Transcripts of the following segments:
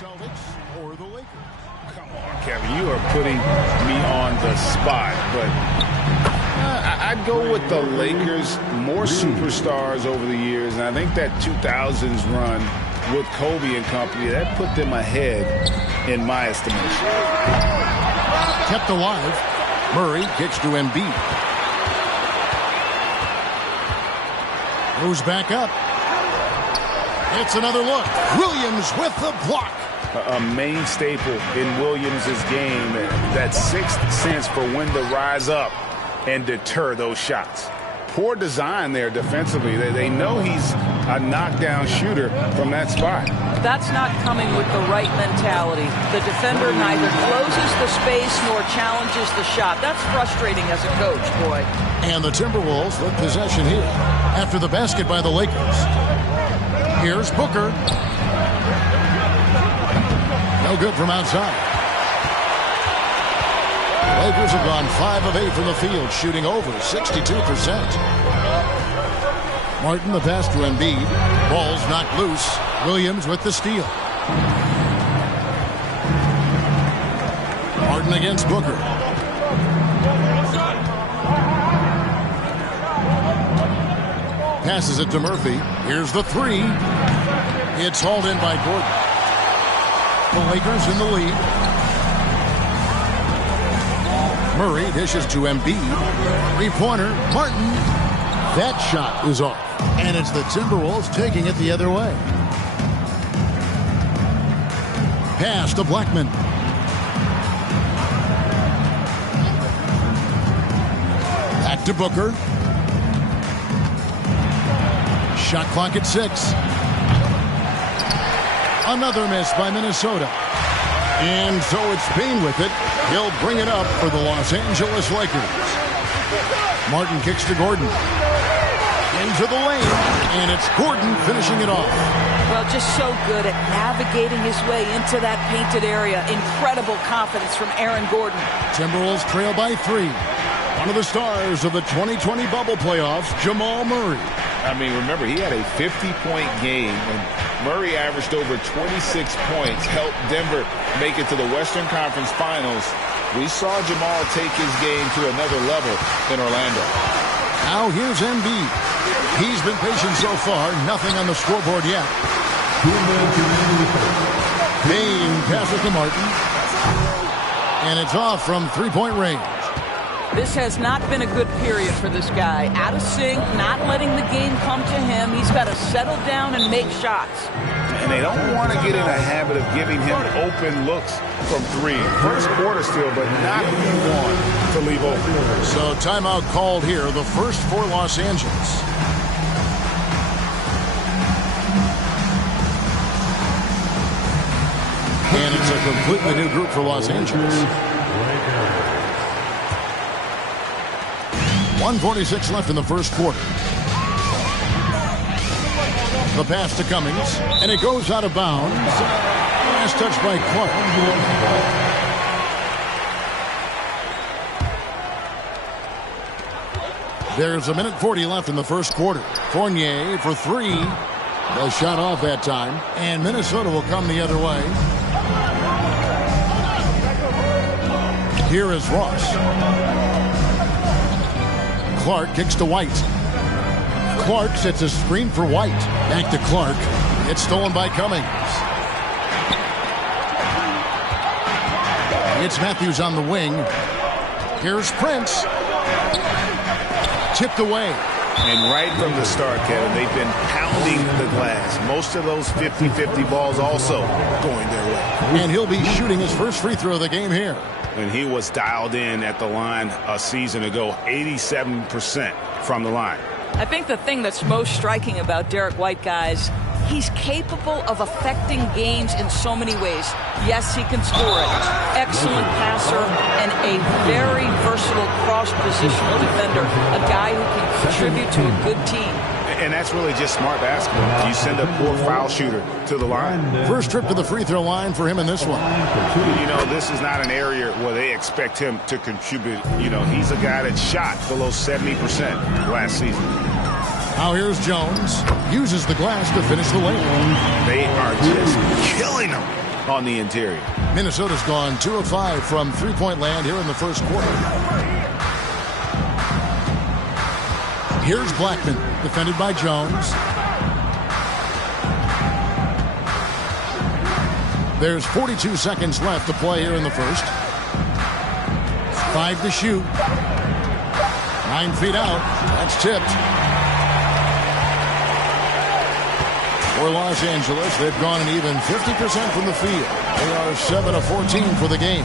Celtics or the Lakers? Come on, Kevin, you are putting me on the spot, but I'd go with the Lakers. More superstars over the years, and I think that 2000s run with Kobe and company, that put them ahead in my estimation. Kept alive. Murray kicks to Embiid. Goes back up. It's another look. Williams with the block. A main staple in Williams' game, that sixth sense for when to rise up and deter those shots. Poor design there defensively. They know he's a knockdown shooter from that spot. That's not coming with the right mentality. The defender neither closes the space nor challenges the shot. That's frustrating as a coach, boy. And the Timberwolves with possession here after the basket by the Lakers. Here's Booker. No good from outside. Lakers have gone 5 of 8 from the field, shooting over 62%. Martin the pass to Embiid. Ball's knocked loose. Williams with the steal. Martin against Booker. Passes it to Murphy. Here's the three. It's hauled in by Gordon. The Lakers in the lead. Murray dishes to Embiid. Three-pointer. Martin. That shot is off. And it's the Timberwolves taking it the other way. Pass to Blackman. Back to Booker. Shot clock at 6. Another miss by Minnesota. And so it's Payne with it. He'll bring it up for the Los Angeles Lakers. Martin kicks to Gordon. Into the lane. And it's Gordon finishing it off. Well, just so good at navigating his way into that painted area. Incredible confidence from Aaron Gordon. Timberwolves trail by 3. One of the stars of the 2020 bubble playoffs, Jamal Murray. I mean, remember, he had a 50-point game, and Murray averaged over 26 points, helped Denver make it to the Western Conference Finals. We saw Jamal take his game to another level in Orlando. Now here's Embiid. He's been patient so far, nothing on the scoreboard yet. Payne passes to Martin. And it's off from three-point range. This has not been a good period for this guy. Out of sync, not letting the game come to him. He's got to settle down and make shots. And they don't want to get in a habit of giving him open looks from 3. First quarter still, but not who you want to leave open. So timeout called here, the first for Los Angeles. And it's a completely new group for Los Angeles. 1:46 left in the first quarter. The pass to Cummings, and it goes out of bounds. Last touch by Clark. There's 1:40 left in the first quarter. Fournier for 3. The shot off that time, and Minnesota will come the other way. Here is Ross. Clark kicks to White. Clark sets a screen for White. Back to Clark. It's stolen by Cummings. It's Matthews on the wing. Here's Prince. Tipped away. And right from the start, Kevin, they've been pounding the glass. Most of those 50-50 balls also going their way. And he'll be shooting his first free throw of the game here. And he was dialed in at the line a season ago, 87% from the line. I think the thing that's most striking about Derek White, guys, he's capable of affecting games in so many ways. Yes, he can score it. Excellent passer and a very versatile cross-positional defender. A guy who can contribute to a good team. And that's really just smart basketball. You send a poor foul shooter to the line. First trip to the free throw line for him in this one. You know, this is not an area where they expect him to contribute. You know, he's a guy that shot below 70% last season. Now here's Jones. Uses the glass to finish the lane. They are just killing him on the interior. Minnesota's gone 2 of 5 from three-point land here in the first quarter. Here's Blackman, defended by Jones. There's 42 seconds left to play here in the first. 5 to shoot. 9 feet out. That's tipped. For Los Angeles, they've gone an even 50% from the field. They are 7 of 14 for the game.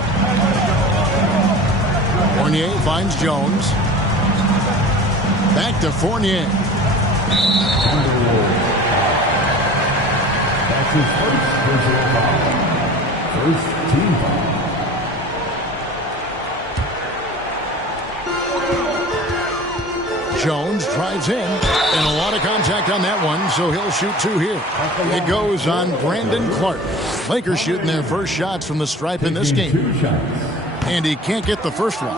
Fournier finds Jones. Back to Fournier. That's his first personal foul. First team foul. Jones drives in, and a lot of contact on that one, so he'll shoot 2 here. It goes on Brandon Clark. Lakers shooting their first shots from the stripe in this game. And he can't get the first one.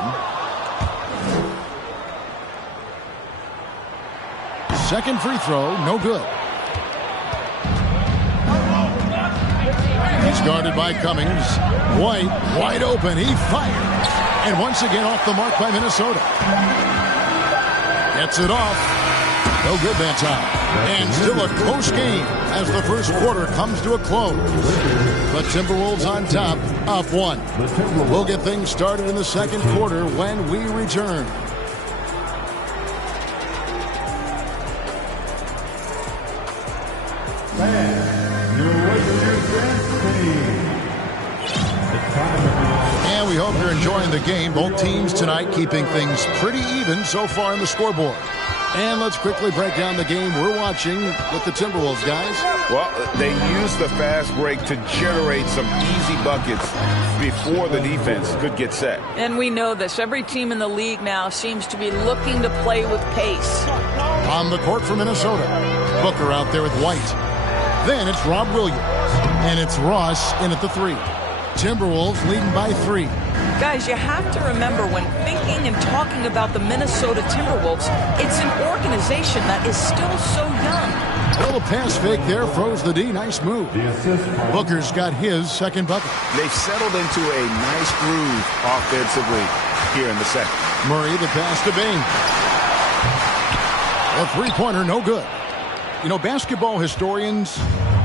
Second free throw, no good. He's guarded by Cummings. White, wide open, he fires. And once again off the mark by Minnesota. Gets it off. No good that time. And still a close game as the first quarter comes to a close. The Timberwolves on top, up 1. We'll get things started in the second quarter when we return. And we hope you're enjoying the game. Both teams tonight keeping things pretty even so far in the scoreboard. And let's quickly break down the game we're watching with the Timberwolves, guys. Well, they used the fast break to generate some easy buckets before the defense could get set. And we know this. Every team in the league now seems to be looking to play with pace. On the court for Minnesota, Booker out there with White. Then it's Rob Williams. And it's Ross in at the 3. Timberwolves leading by 3. Guys, you have to remember when thinking and talking about the Minnesota Timberwolves, it's an organization that is still so young. A little pass fake there, froze the D. Nice move. Booker's got his second bucket. They've settled into a nice groove offensively here in the second. Murray, the pass to Bing. A three-pointer, no good. You know, basketball historians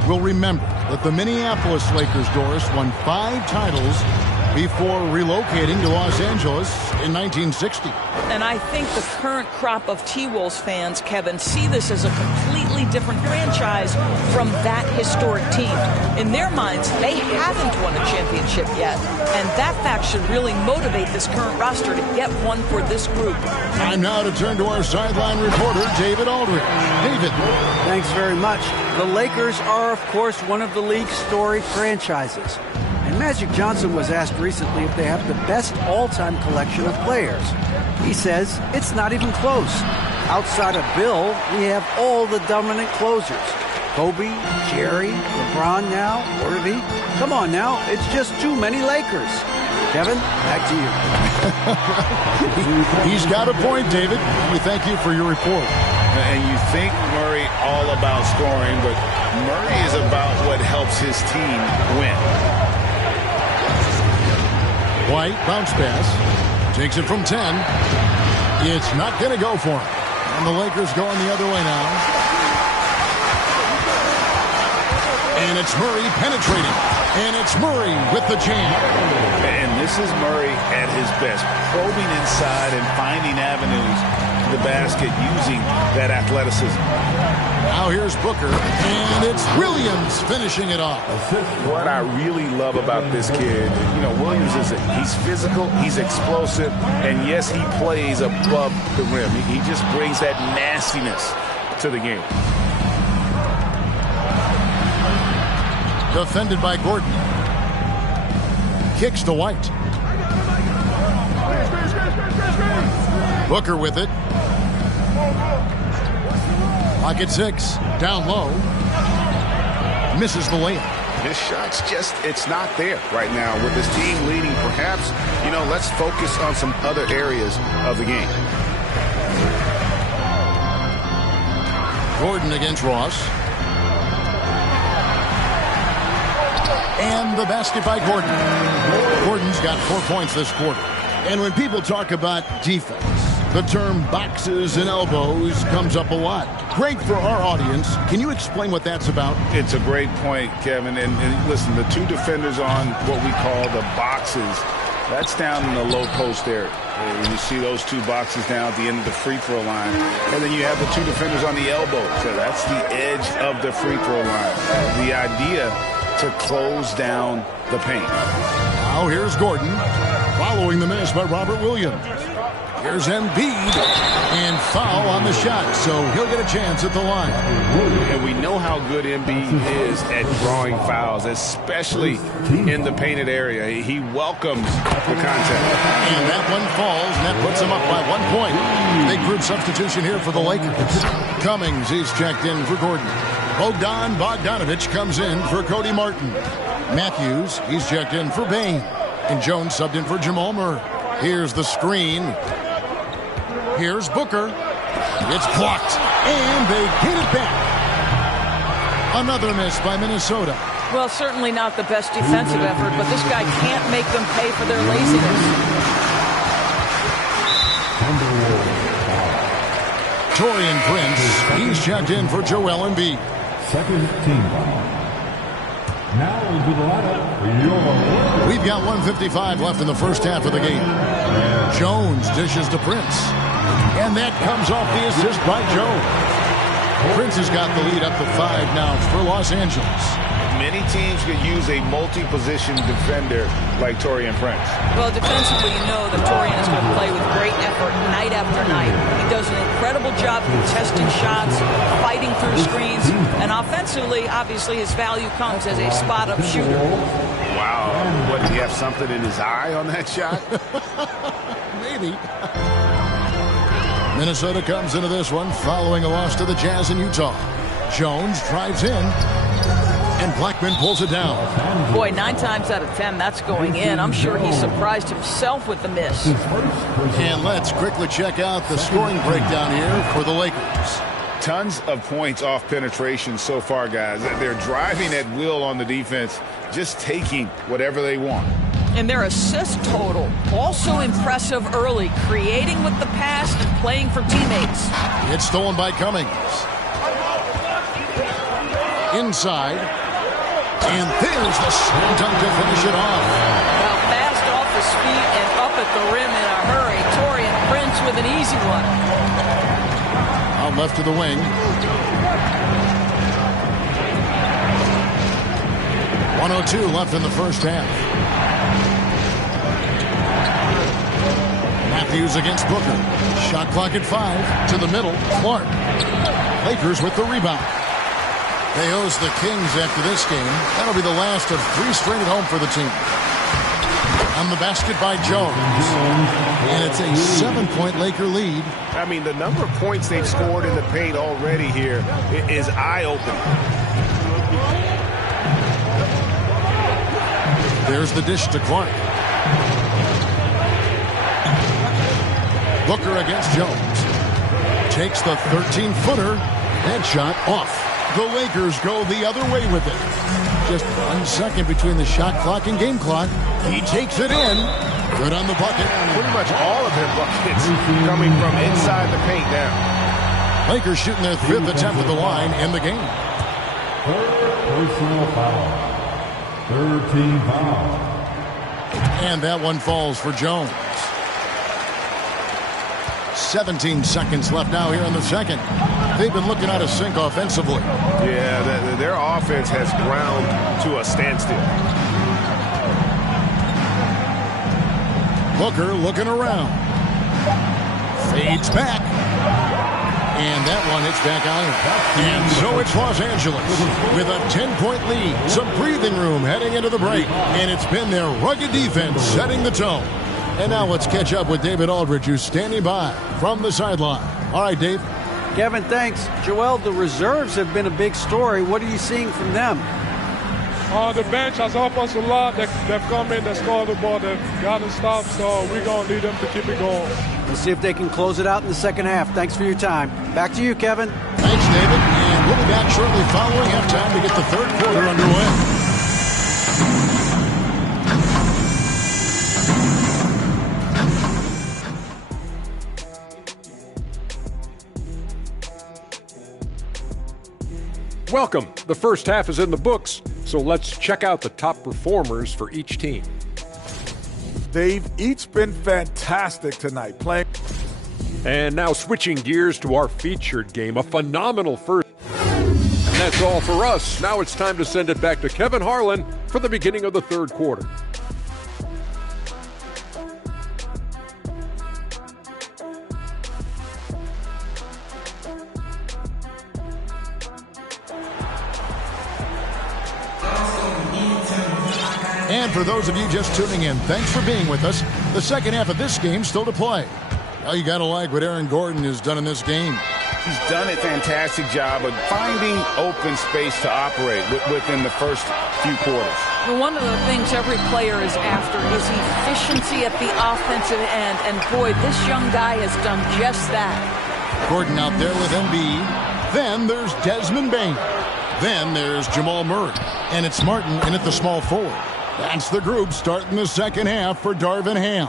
will remember that the Minneapolis Lakers, Doris, won 5 titles before relocating to Los Angeles in 1960. And I think the current crop of T-Wolves fans, Kevin, see this as a completely different franchise from that historic team. In their minds, they haven't won a championship yet. And that fact should really motivate this current roster to get one for this group. Time now to turn to our sideline reporter, David Aldridge. David. Thanks very much. The Lakers are, of course, one of the league's storied franchises. And Magic Johnson was asked recently if they have the best all-time collection of players. He says it's not even close. Outside of Bill, we have all the dominant closers. Kobe, Jerry, LeBron now, Irving. Come on now, it's just too many Lakers. Kevin, back to you. He's got a point, David. We thank you for your report. And you think Murray all about scoring, but Murray is about what helps his team win. White, bounce pass. Takes it from 10. It's not going to go for him. And the Lakers going the other way now. And it's Murray penetrating. And it's Murray with the jam. And this is Murray at his best, probing inside and finding avenues to the basket using that athleticism. Now here's Booker, and it's Williams finishing it off. What I really love about this kid, you know, Williams he's physical, he's explosive, and yes, he plays above the rim. He just brings that nastiness to the game. Defended by Gordon. Kicks to White. Booker with it. Pocket 6, down low. Misses the layup. His shot's just, it's not there right now. With his team leading, perhaps, you know, let's focus on some other areas of the game. Gordon against Ross. And the basket by Gordon. Gordon's got 4 points this quarter. And when people talk about defense, the term boxes and elbows comes up a lot. Great for our audience. Can you explain what that's about? It's a great point, Kevin. And listen, the two defenders on what we call the boxes, that's down in the low post area. You see those two boxes down at the end of the free throw line. And then you have the two defenders on the elbows. So that's the edge of the free throw line. The idea to close down the paint. Now here's Gordon, following the miss by Robert Williams. Here's Embiid, and foul on the shot, so he'll get a chance at the line. And we know how good Embiid is at drawing fouls, especially in the painted area. He welcomes the contact. And that one falls, and that puts him up by 1 point. Big group substitution here for the Lakers. Cummings, he's checked in for Gordon. Bogdanovich comes in for Cody Martin. Matthews, he's checked in for Bain. And Jones subbed in for Jamal Murray. Here's the screen. Here's Booker. It's blocked, and they get it back. Another miss by Minnesota. Well, certainly not the best defensive effort, but this guy can't make them pay for their laziness. Taurean Prince, he's checked in for Joel Embiid. Second team foul. Now into the lineup. We've got 1:55 left in the first half of the game. Jones dishes to Prince. And that comes off the assist by Jones. Prince has got the lead up to 5 now for Los Angeles. Many teams could use a multi-position defender like Taurean Prince. Well, defensively, you know that Taurean is going to play with great effort night after night. He does an incredible job contesting shots, fighting through screens, and offensively, obviously, his value comes as a spot-up shooter. Wow. What, did he have something in his eye on that shot? Maybe. Minnesota comes into this one following a loss to the Jazz in Utah. Jones drives in, and Blackman pulls it down. Boy, 9 times out of 10, that's going in. I'm sure he surprised himself with the miss. And let's quickly check out the scoring breakdown here for the Lakers. Tons of points off penetration so far, guys. They're driving at will on the defense, just taking whatever they want. And their assist total, also impressive early, creating with the pass and playing for teammates. It's stolen by Cummings. Inside. And there's the slam dunk to finish it off. Well, fast off his feet and up at the rim in a hurry. Taurean Prince with an easy one. Out left to the wing. 1:02 left in the first half. Matthews against Booker. Shot clock at 5. To the middle. Clark. Lakers with the rebound. They host the Kings after this game. That'll be the last of 3 straight at home for the team. On the basket by Jones. And it's a 7-point Laker lead. I mean, the number of points they've scored in the paint already here is eye-opening. There's the dish to Clark. Booker against Jones. Takes the 13-footer. That shot off. The Lakers go the other way with it. Just 1 second between the shot clock and game clock. He takes it in. Good on the bucket. Pretty much all of their buckets coming from inside the paint now. Lakers shooting their 5th attempt at the line in the game. Third personal foul. Third team foul. And that one falls for Jones. 17 seconds left now here in the second. They've been looking out of sync offensively. Yeah, their offense has ground to a standstill. Booker looking around. Fades back. And that one hits back iron. And so it's Los Angeles with a 10-point lead. Some breathing room heading into the break. And it's been their rugged defense setting the tone. And now let's catch up with David Aldridge, who's standing by from the sideline. All right, Dave. Kevin, thanks. Joel, the reserves have been a big story. What are you seeing from them? The bench has helped us a lot. They've come in, they scored the ball, they've gotten stops, so we're going to need them to keep it going. We'll see if they can close it out in the second half. Thanks for your time. Back to you, Kevin. Thanks, David. And we'll be back shortly following halftime to get the third quarter underway. Welcome. The first half is in the books, so let's check out the top performers for each team. They've each been fantastic tonight playing. And now switching gears to our featured game, a phenomenal first. And that's all for us. Now it's time to send it back to Kevin Harlan for the beginning of the third quarter. And for those of you just tuning in, thanks for being with us. The second half of this game still to play. Now you got to like what Aaron Gordon has done in this game. He's done a fantastic job of finding open space to operate within the first few quarters. Well, one of the things every player is after is efficiency at the offensive end. And boy, this young guy has done just that. Gordon out there with Embiid. Then there's Desmond Bain. Then there's Jamal Murray. And it's Martin in at the small forward. That's the group starting the second half for Darvin Ham.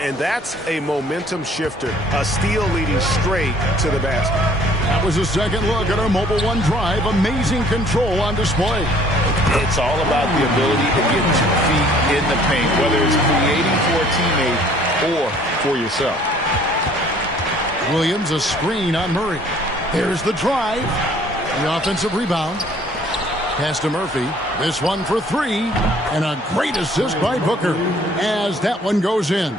And that's a momentum shifter. A steal leading straight to the basket. That was a second look at our Mobile One drive. Amazing control on display. It's all about the ability to get 2 feet in the paint, whether it's creating for a teammate or for yourself. Williams, a screen on Murray. There's the drive. The offensive rebound. Pass to Murphy. This one for 3. And a great assist by Booker as that one goes in.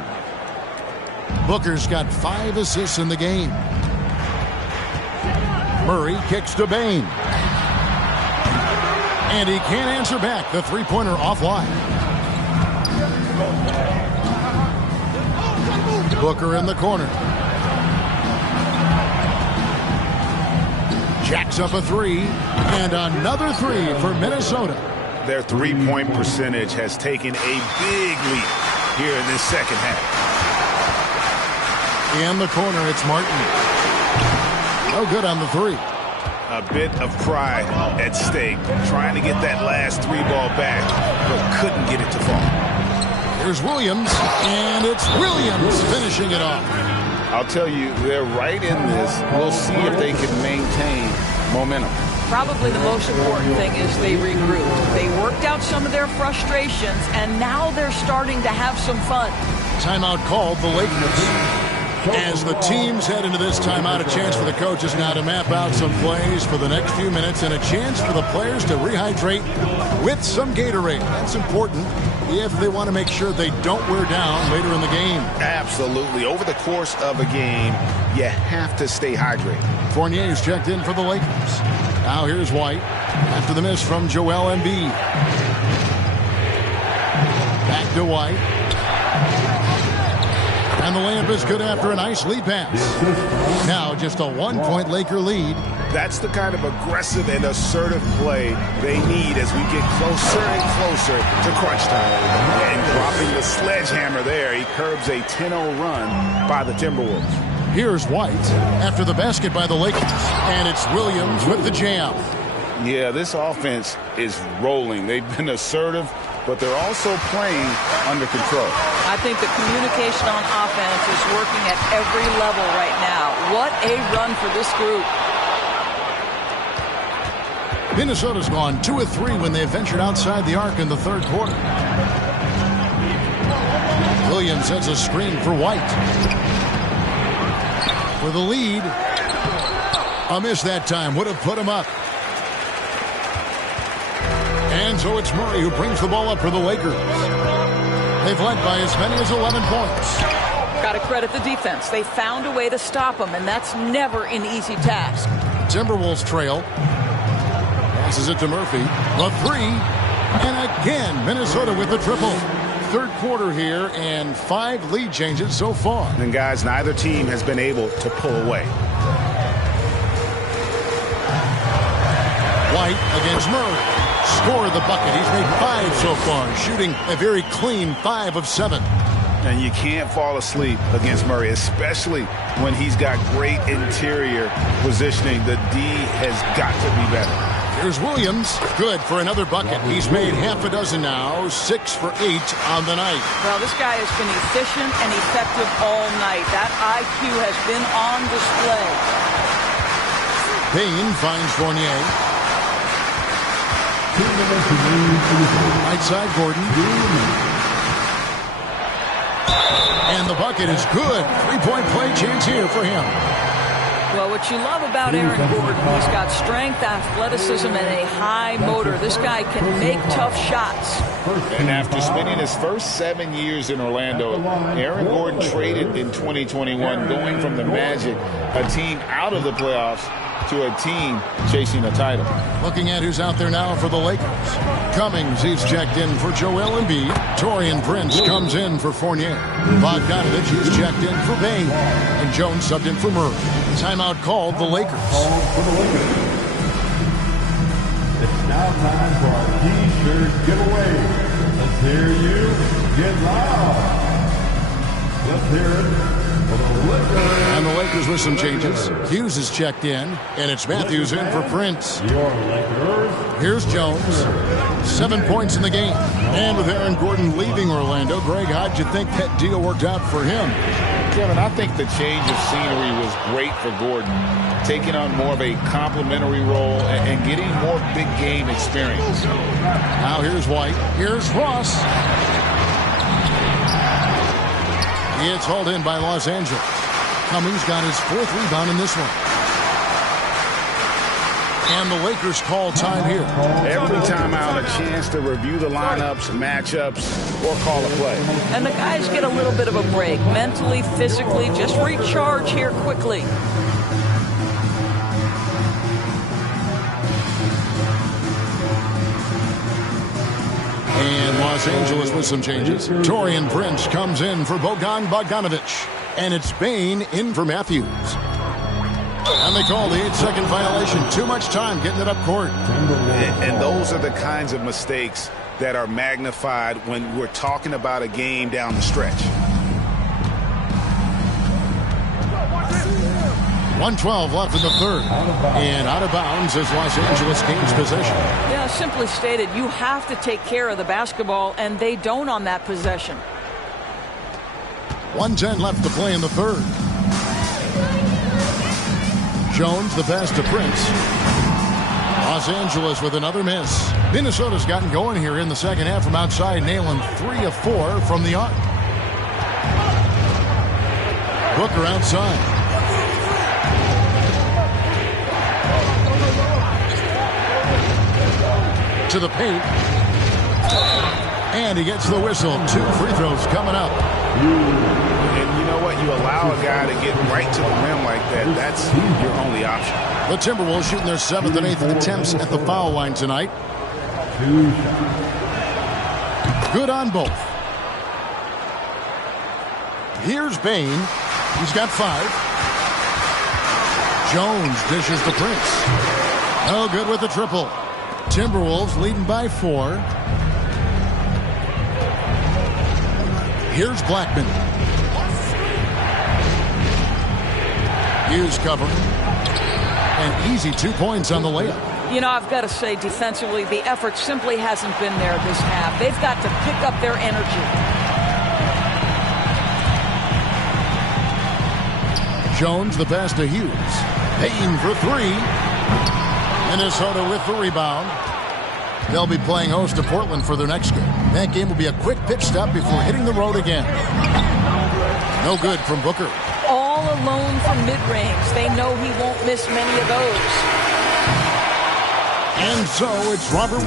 Booker's got 5 assists in the game. Murray kicks to Bain. And he can't answer back. The three-pointer offline. Booker in the corner. Jacks up a 3, and another 3 for Minnesota. Their three-point percentage has taken a big leap here in this second half. In the corner, it's Martin. No good on the 3. A bit of pride at stake, trying to get that last 3 ball back, but couldn't get it to fall. There's Williams, and it's Williams finishing it off. I'll tell you, they're right in this. We'll see if they can maintain momentum. Probably the most important thing is they regrouped. They worked out some of their frustrations, and now they're starting to have some fun. Timeout called the Lakers. As the teams head into this timeout, a chance for the coaches now to map out some plays for the next few minutes and a chance for the players to rehydrate with some Gatorade. That's important if they want to make sure they don't wear down later in the game. Absolutely. Over the course of a game, you have to stay hydrated. Fournier's checked in for the Lakers. Now here's White after the miss from Joel Embiid. Back to White. And the layup is good after a nice lead pass. Now just a 1-point Laker lead. That's the kind of aggressive and assertive play they need as we get closer and closer to crunch time. And dropping the sledgehammer there, he curbs a 10-0 run by the Timberwolves. Here's White after the basket by the Lakers. And it's Williams with the jam. Yeah, this offense is rolling. They've been assertive, but they're also playing under control. I think the communication on offense is working at every level right now. What a run for this group. Minnesota's gone 2 of 3 when they ventured outside the arc in the third quarter. Williams sets a screen for White. For the lead. A miss that time. Would have put him up. And so it's Murray who brings the ball up for the Lakers. They've led by as many as 11 points. Got to credit the defense. They found a way to stop them, and that's never an easy task. Timberwolves trail. Passes it to Murphy. The 3. And again, Minnesota with the triple. Third quarter here, and 5 lead changes so far. And guys, neither team has been able to pull away. White against Murray. Score the bucket. He's made 5 so far, shooting a very clean 5 of 7. And you can't fall asleep against Murray, especially when he's got great interior positioning. The D has got to be better. Here's Williams. Good for another bucket. He's made half a dozen now, 6 for 8 on the night. Well, this guy has been efficient and effective all night. That IQ has been on display. Bain finds Fournier. Right side, Gordon. And the bucket is good. Three-point play chance here for him. Well, what you love about Aaron Gordon, he's got strength, athleticism, and a high motor. This guy can make tough shots. And after spending his first 7 years in Orlando, Aaron Gordon traded in 2021, going from the Magic, a team out of the playoffs, to a team chasing a title. Looking at who's out there now for the Lakers. Cummings, he's checked in for Joel Embiid. Taurean Prince comes in for Fournier. Bogdanovich, he's checked in for Bain. And Jones subbed in for Murray. Timeout called the Lakers. It's now time for our T-shirt giveaway. Let's hear you get loud. Let's hear it. And the Lakers with some changes. Hughes is checked in, and it's Matthews in for Prince. Here's Jones. 7 points in the game. And with Aaron Gordon leaving Orlando, Greg, how'd you think that deal worked out for him? Kevin, I think the change of scenery was great for Gordon, taking on more of a complimentary role and getting more big game experience. Now here's White. Here's Ross. It's hauled in by Los Angeles. Cummings got his 4th rebound in this one. And the Lakers call time here. Every timeout, a chance to review the lineups, matchups, or call a play. And the guys get a little bit of a break, mentally, physically, just recharge here quickly. And Los Angeles with some changes. Taurean Prince comes in for Bogdanovich. And it's Bain in for Matthews. And they call the 8-second violation. Too much time getting it up court. And those are the kinds of mistakes that are magnified when we're talking about a game down the stretch. 1:12 left in the third. And out of bounds as Los Angeles gains possession. Yeah, simply stated, you have to take care of the basketball, and they don't on that possession. 1:10 left to play in the third. Jones, the pass to Prince. Los Angeles with another miss. Minnesota's gotten going here in the second half from outside, nailing 3 of 4 from the arc. Booker outside. To the paint. And he gets the whistle. 2 free throws coming up. And you know what? You allow a guy to get right to the rim like that. That's your only option. The Timberwolves shooting their 7th and 8th attempts at the foul line tonight. Good on both. Here's Bain. He's got 5. Jones dishes to Prince. No good with the triple. Timberwolves leading by 4. Here's Blackman. Hughes covering. And easy 2 points on the layup. You know, I've got to say, defensively, the effort simply hasn't been there this half. They've got to pick up their energy. Jones, the pass to Hughes. Payne for 3. Minnesota with the rebound. They'll be playing host to Portland for their next game. That game will be a quick pit stop before hitting the road again. No good from Booker. All alone from mid-range. They know he won't miss many of those. And so it's Robert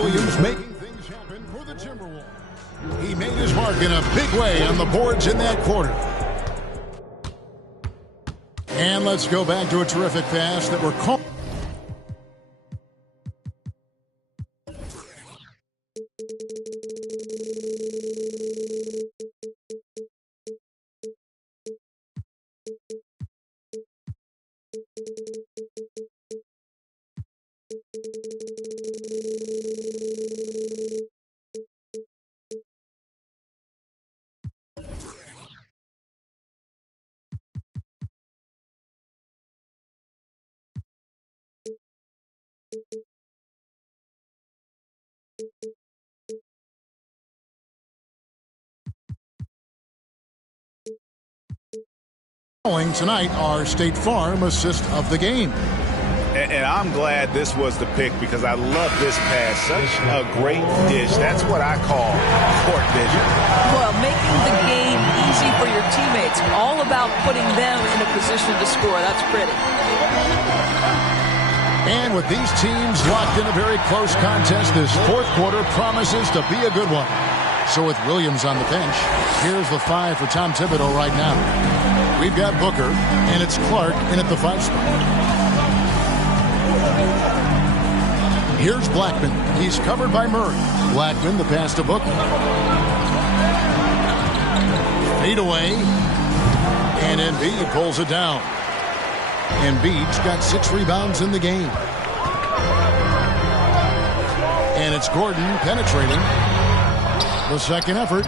Williams making things happen for the Timberwolves. He made his mark in a big way on the boards in that quarter. And let's go back to a terrific pass that we're called. Calling tonight our State Farm assist of the game. And I'm glad this was the pick because I love this pass. Such a great dish. That's what I call court vision. Well, making the game easy for your teammates. All about putting them in a position to score. That's pretty. And with these teams locked in a very close contest, this fourth quarter promises to be a good one. So with Williams on the bench, here's the 5 for Tom Thibodeau right now. We've got Booker, and it's Clark in at the 5 spot. Here's Blackman. He's covered by Murray. Blackman, the pass to Booker. Fade away. And Embiid pulls it down. Embiid's got 6 rebounds in the game. And it's Gordon penetrating. The second effort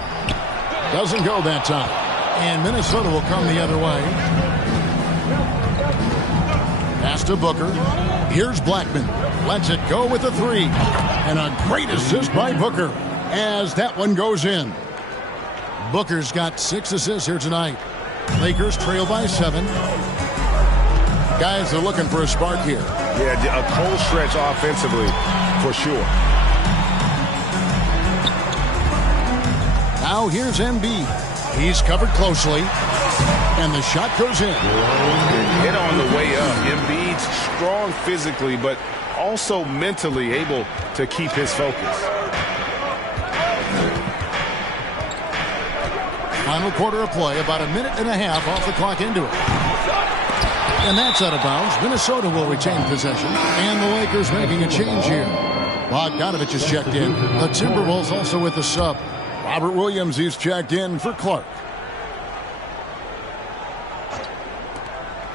doesn't go that time. And Minnesota will come the other way. Pass to Booker. Here's Blackman. Lets it go with a 3. And a great assist by Booker as that one goes in. Booker's got 6 assists here tonight. Lakers trail by 7. Guys are looking for a spark here. Yeah, a cold stretch offensively for sure. Now here's Embiid. He's covered closely. And the shot goes in. Hit on the way up. Embiid's strong physically, but also mentally able to keep his focus. Final quarter of play, about a minute and a half off the clock into it. And that's out of bounds. Minnesota will retain possession. And the Lakers making a change here. Bogdanovich is checked in. The Timberwolves also with the sub. Robert Williams is checked in for Clark.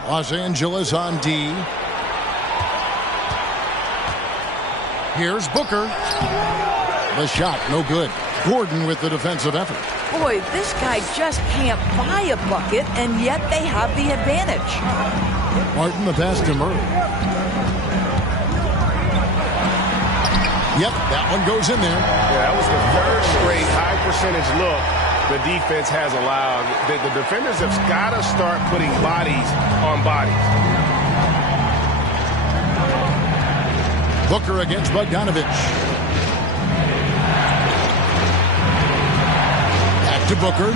Los Angeles on D. Here's Booker. The shot, no good. Gordon with the defensive effort. Boy, this guy just can't buy a bucket, and yet they have the advantage. Martin, the pass to Murray. Yep, that one goes in there. Yeah, that was the third straight high percentage look the defense has allowed. The defenders have got to start putting bodies on bodies. Booker against Bogdanovich. Back to Booker.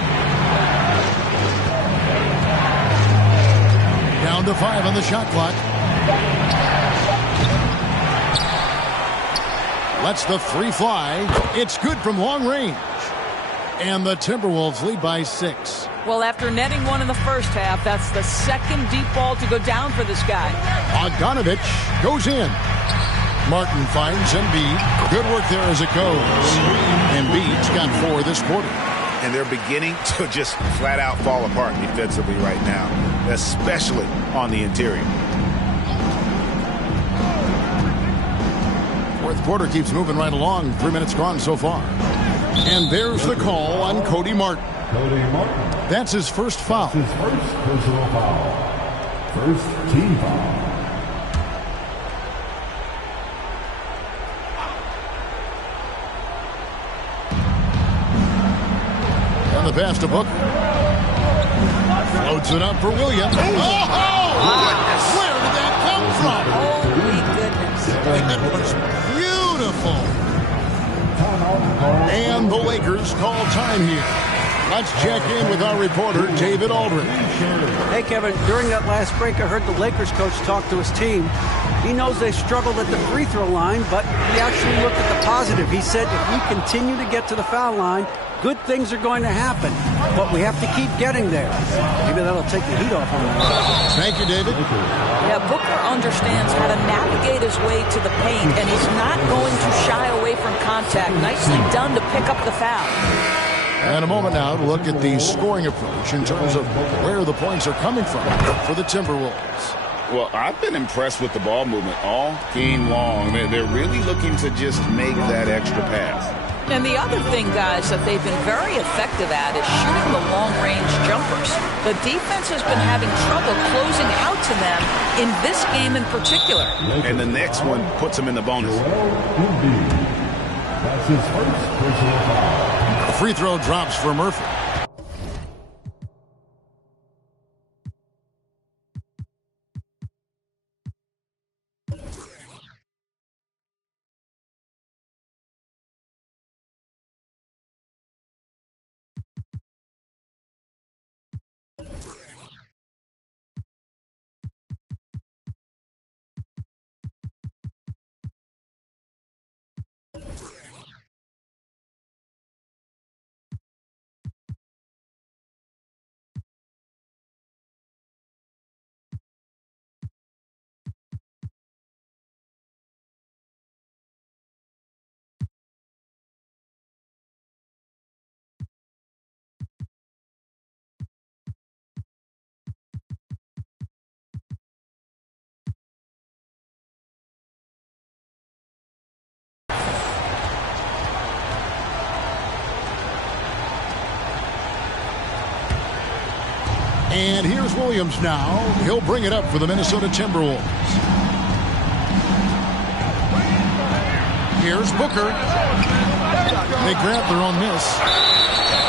Down to 5 on the shot clock. Lets the 3 fly. It's good from long range. And the Timberwolves lead by 6. Well, after netting one in the first half, that's the second deep ball to go down for this guy. Bogdanovich goes in. Martin finds Embiid. Good work there as it goes. Embiid's got 4 this quarter. And they're beginning to just flat out fall apart defensively right now, especially on the interior. Fourth quarter keeps moving right along. 3 minutes gone so far. And there's the call on Cody Martin. That's his first foul. His first personal foul. First team foul. And the pass to Booker. Floats it up for Williams. Oh! Where did that come from? Holy goodness. It was beautiful. And the Lakers call time here. Let's check in with our reporter, David Aldridge. Hey, Kevin, during that last break, I heard the Lakers coach talk to his team. He knows they struggled at the free throw line, but he actually looked at the positive. He said, if we continue to get to the foul line, good things are going to happen, but we have to keep getting there. Maybe that'll take the heat off him. Thank you, David. Yeah, Booker understands how to navigate his way to the paint, and he's not going to shy away from contact. Nicely done to pick up the foul. And a moment now to look at the scoring approach in terms of where the points are coming from for the Timberwolves. Well, I've been impressed with the ball movement all game long. They're really looking to just make that extra pass. And the other thing, guys, that they've been very effective at is shooting the long-range jumpers. The defense has been having trouble closing out to them in this game in particular. And the next one puts them in the bonus. That's his first personal foul. A free throw drops for Murphy. And here's Williams now. He'll bring it up for the Minnesota Timberwolves. Here's Booker. They grab their own miss.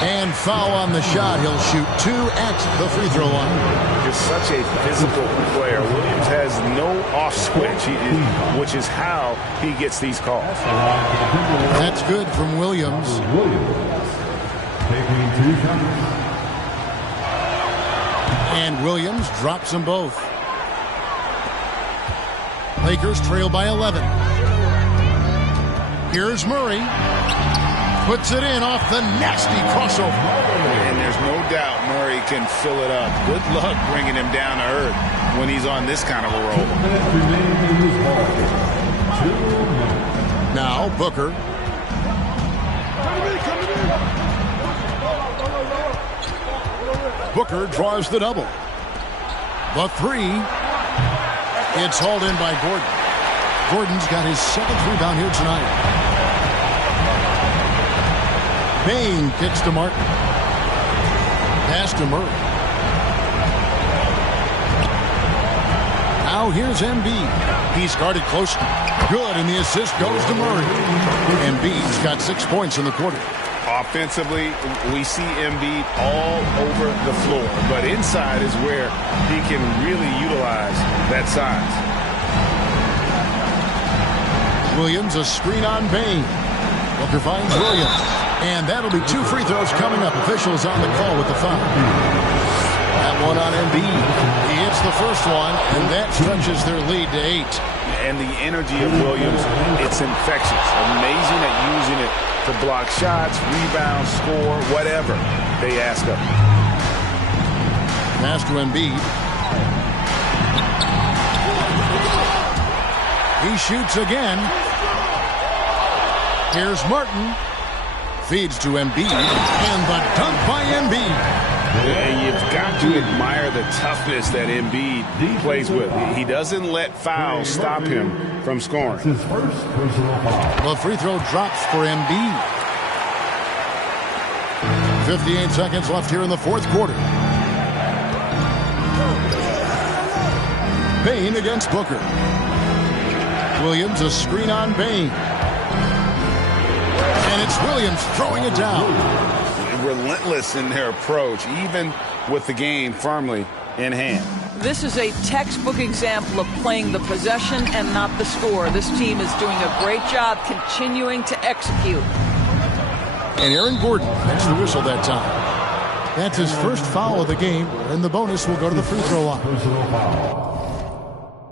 And foul on the shot. He'll shoot 2 at the free throw line. He's such a physical player. Williams has no off switch, which is how he gets these calls. That's good from Williams. Taking 2 shots. And Williams drops them both. Lakers trail by 11. Here's Murray. Puts it in off the nasty crossover. And there's no doubt Murray can fill it up. Good luck bringing him down to earth when he's on this kind of a roll. Now Booker. Booker draws the double. The 3. It's hauled in by Gordon. Gordon's got his 7th rebound here tonight. Bain kicks to Martin. Pass to Murray. Now here's Embiid. He's guarded closely. Good, and the assist goes to Murray. Embiid's got 6 points in the quarter. Offensively, we see Embiid all over the floor, but inside is where he can really utilize that size. Williams, a screen on Bain. Booker finds Williams. And that'll be 2 free throws coming up. Officials on the call with the foul. That one on Embiid. He hits the first one, and that stretches their lead to 8. And the energy of Williams, it's infectious. Amazing at using it to block shots, rebound, score, whatever they ask of him. Pass to Embiid. He shoots again. Here's Martin. Feeds to Embiid. And the dunk by Embiid. Yeah, you've got to admire the toughness that Embiid plays with. He doesn't let fouls stop him from scoring. His first personal foul. The free throw drops for Embiid. 58 seconds left here in the 4th quarter. Bain against Booker. Williams, a screen on Bain. And it's Williams throwing it down. Relentless in their approach, even with the game firmly in hand. This is a textbook example of playing the possession and not the score. This team is doing a great job continuing to execute. And Aaron Gordon gets the whistle that time. That's his first foul of the game, and the bonus will go to the free throw line. Personal foul.